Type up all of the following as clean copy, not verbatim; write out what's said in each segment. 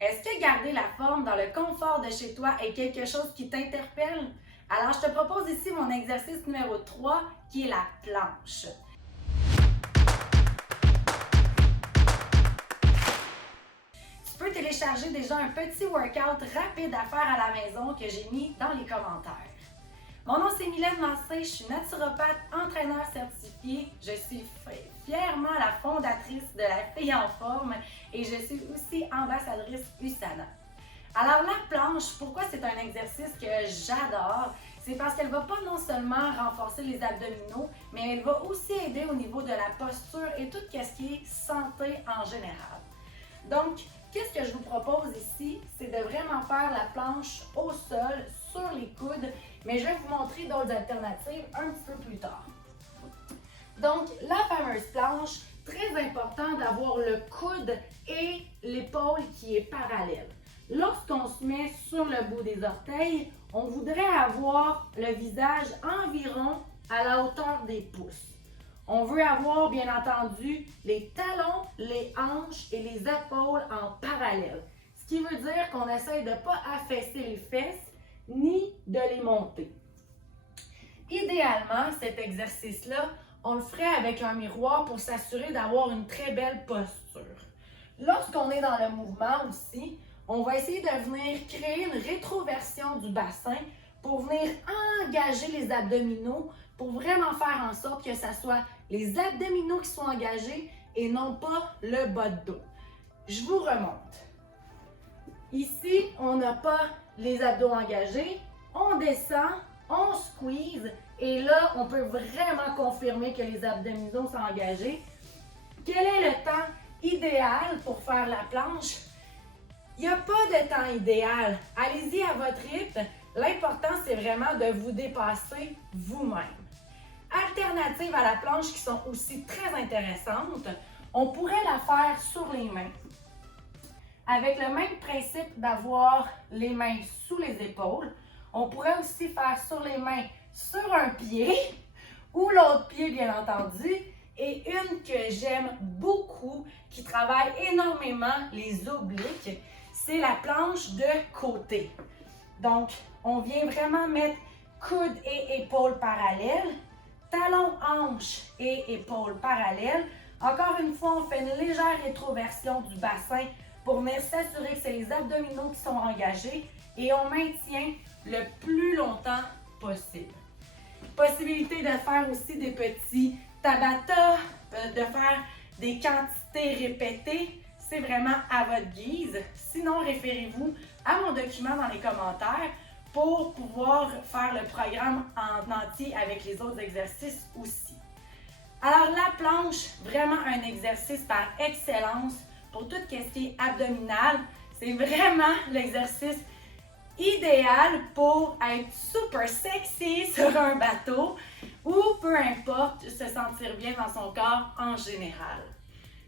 Est-ce que garder la forme dans le confort de chez toi est quelque chose qui t'interpelle? Alors, je te propose ici mon exercice numéro 3 qui est la planche. Tu peux télécharger déjà un petit workout rapide à faire à la maison que j'ai mis dans les commentaires. Mon nom c'est Mylène Mancin, je suis naturopathe, entraîneur certifié. Je suis fièrement la fondatrice de la Fille en forme et je suis aussi ambassadrice USANA. Alors la planche, pourquoi c'est un exercice que j'adore? C'est parce qu'elle va pas non seulement renforcer les abdominaux, mais elle va aussi aider au niveau de la posture et tout ce qui est santé en général. Donc, qu'est-ce que je vous propose ici? C'est de vraiment faire la planche au sol, sur les coudes, mais je vais vous montrer d'autres alternatives un petit peu plus tard. Donc, la fameuse planche, très important d'avoir le coude et l'épaule qui est parallèle. Lorsqu'on se met sur le bout des orteils, on voudrait avoir le visage environ à la hauteur des pouces. On veut avoir, bien entendu, les talons, les hanches et les épaules en parallèle. Ce qui veut dire qu'on essaye de ne pas affaisser les fesses ni de les monter. Idéalement, cet exercice-là, on le ferait avec un miroir pour s'assurer d'avoir une très belle posture. Lorsqu'on est dans le mouvement aussi, on va essayer de venir créer une rétroversion du bassin pour venir engager les abdominaux, pour vraiment faire en sorte que ce soit les abdominaux qui soient engagés et non pas le bas de dos. Je vous remonte. Ici, on n'a pas les abdos engagés, on descend, on squeeze et là, on peut vraiment confirmer que les abdominaux sont engagés. Quel est le temps idéal pour faire la planche? Il n'y a pas de temps idéal. Allez-y à votre rythme. L'important, c'est vraiment de vous dépasser vous-même. Alternatives à la planche qui sont aussi très intéressantes, on pourrait la faire sur les mains. Avec le même principe d'avoir les mains sous les épaules, on pourrait aussi faire sur les mains sur un pied ou l'autre pied, bien entendu. Et une que j'aime beaucoup, qui travaille énormément les obliques, c'est la planche de côté. Donc, on vient vraiment mettre coude et épaules parallèles, talons, hanches et épaules parallèles. Encore une fois, on fait une légère rétroversion du bassin pour venir s'assurer que c'est les abdominaux qui sont engagés et on maintient le plus longtemps possible. Possibilité de faire aussi des petits Tabata, de faire des quantités répétées, c'est vraiment à votre guise. Sinon, référez-vous à mon document dans les commentaires pour pouvoir faire le programme en entier avec les autres exercices aussi. Alors, la planche, vraiment un exercice par excellence pour tout ce qui est abdominal. C'est vraiment l'exercice idéal pour être super sexy sur un bateau ou peu importe, se sentir bien dans son corps en général.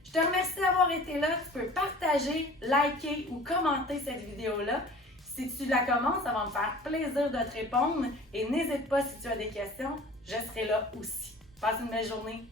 Je te remercie d'avoir été là. Tu peux partager, liker ou commenter cette vidéo-là. Si tu la commentes, ça va me faire plaisir de te répondre et n'hésite pas si tu as des questions, je serai là aussi. Passe une belle journée.